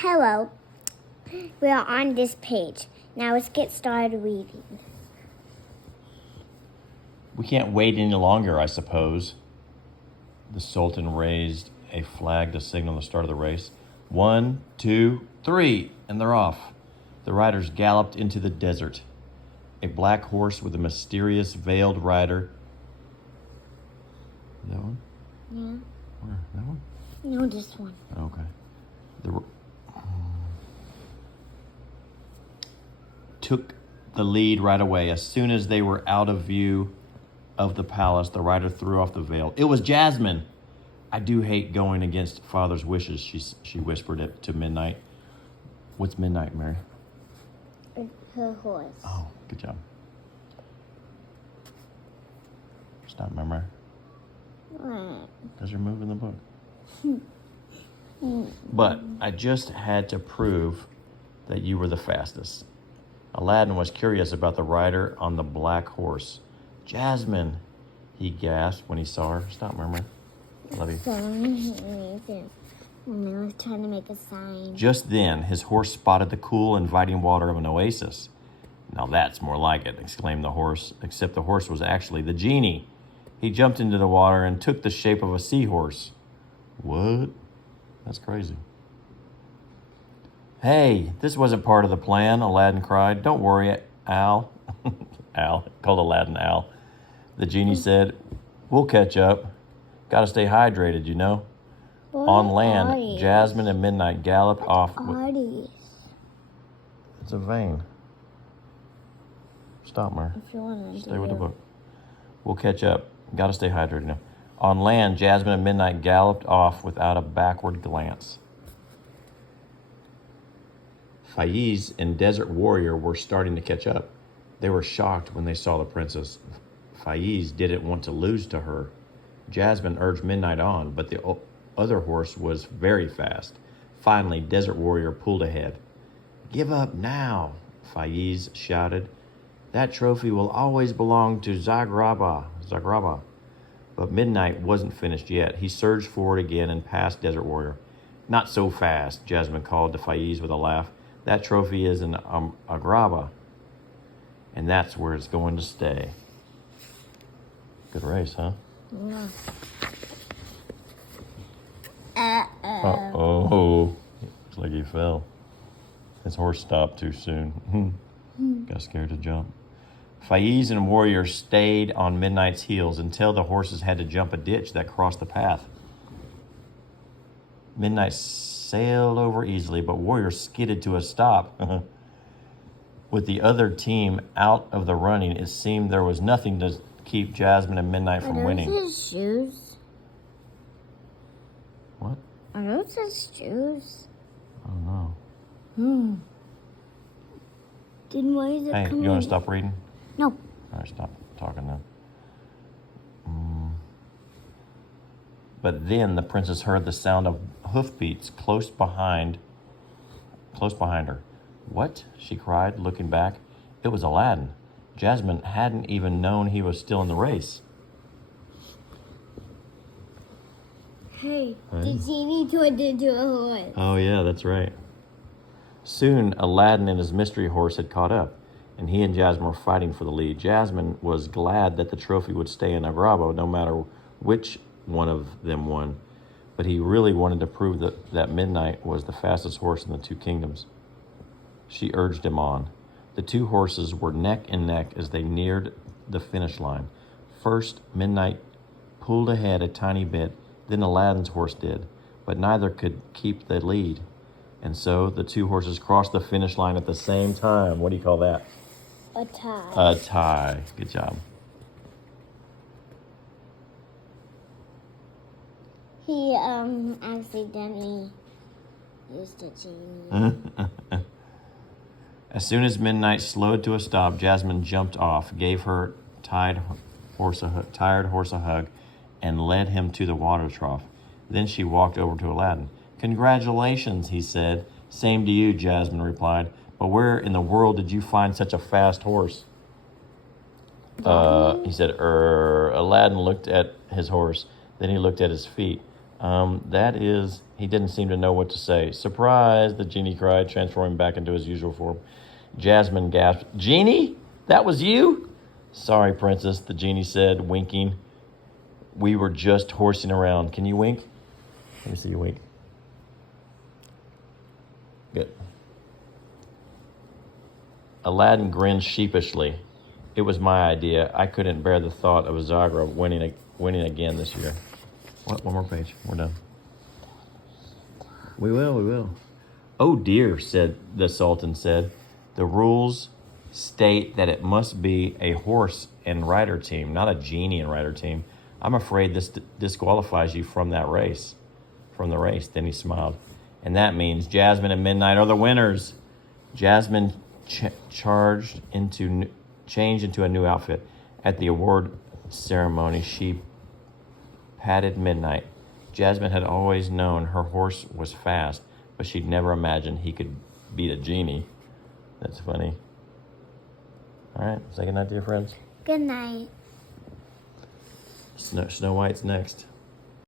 Hello, we are on this page. Now let's get started reading. We can't wait any longer, I suppose. The Sultan raised a flag to signal the start of the race. 1, 2, 3, and they're off. The riders galloped into the desert. A black horse with a mysterious veiled rider. That one? Yeah. Where? That one? No, this one. Okay. Took the lead right away. As soon as they were out of view of the palace, the rider threw off the veil. It was Jasmine. I do hate going against father's wishes, she whispered it to Midnight. What's Midnight, Mary? Her horse. Oh, good job. Stop, Mary. What? Does her move in the book? But I just had to prove that you were the fastest. Aladdin was curious about the rider on the black horse. Jasmine, he gasped when he saw her. Stop, Murmur. Love you. When I was trying to make a sign. Just then, his horse spotted the cool, inviting water of an oasis. Now that's more like it, exclaimed the horse, except the horse was actually the genie. He jumped into the water and took the shape of a seahorse. What? That's crazy. Hey, this wasn't part of the plan, Aladdin cried. Don't worry, Al. Al, called Aladdin Al. The genie said, we'll catch up. Gotta stay hydrated, you know. On land, Jasmine and Midnight galloped off. It's a vein. Stop, Mer. Stay with the book. We'll catch up. Gotta stay hydrated now. On land, Jasmine and Midnight galloped off without a backward glance. Faiz and Desert Warrior were starting to catch up. They were shocked when they saw the princess. Faiz didn't want to lose to her. Jasmine urged Midnight on, but the other horse was very fast. Finally, Desert Warrior pulled ahead. Give up now, Faiz shouted. That trophy will always belong to Zagraba. But Midnight wasn't finished yet. He surged forward again and passed Desert Warrior. Not so fast, Jasmine called to Faiz with a laugh. That trophy is an Agraba, and that's where it's going to stay. Good race, huh? Yeah. Uh-oh. Looks like he fell. His horse stopped too soon. Got scared to jump. Faiz and Warrior stayed on Midnight's heels until the horses had to jump a ditch that crossed the path. Midnight sailed over easily, but Warrior skidded to a stop. With the other team out of the running, it seemed there was nothing to keep Jasmine and Midnight from winning. Are those his shoes? What? Are those his shoes? I don't know. Then why is it Hey, coming? you want to stop reading? No. All right, stop talking then. But then the princess heard the sound of hoofbeats close behind her. What? She cried, looking back. It was Aladdin. Jasmine hadn't even known he was still in the race. Hey, the genie turned into a horse. Oh, yeah, that's right. Soon, Aladdin and his mystery horse had caught up, and he and Jasmine were fighting for the lead. Jasmine was glad that the trophy would stay in Agrabo, no matter which one of them won. But he really wanted to prove that Midnight was the fastest horse in the two kingdoms. She urged him on. The two horses were neck and neck as they neared the finish line. First, Midnight pulled ahead a tiny bit, then Aladdin's horse did, but neither could keep the lead. And so the two horses crossed the finish line at the same time. What do you call that? A tie. A tie. Good job. He accidentally used a genie. As soon as Midnight slowed to a stop, Jasmine jumped off, gave her tired horse a hug, and led him to the water trough. Then she walked over to Aladdin. Congratulations, he said. Same to you, Jasmine replied. But where in the world did you find such a fast horse? He said, Aladdin looked at his horse. Then he looked at his feet. He didn't seem to know what to say. Surprise, the genie cried, transforming back into his usual form. Jasmine gasped, Genie? That was you? Sorry, princess, the genie said, winking. We were just horsing around. Can you wink? Let me see you wink. Good. Aladdin grinned sheepishly. It was my idea. I couldn't bear the thought of Zagra winning again this year. What? One more page. We're done. We will. Oh dear, the Sultan said. The rules state that it must be a horse and rider team, not a genie and rider team. I'm afraid this disqualifies you from the race. Then he smiled. And that means Jasmine and Midnight are the winners. Jasmine changed into a new outfit. At the award ceremony, she patted Midnight. Jasmine had always known her horse was fast, but she'd never imagined he could beat a genie. That's funny. All right, say goodnight to your friends. Good night. Snow White's next.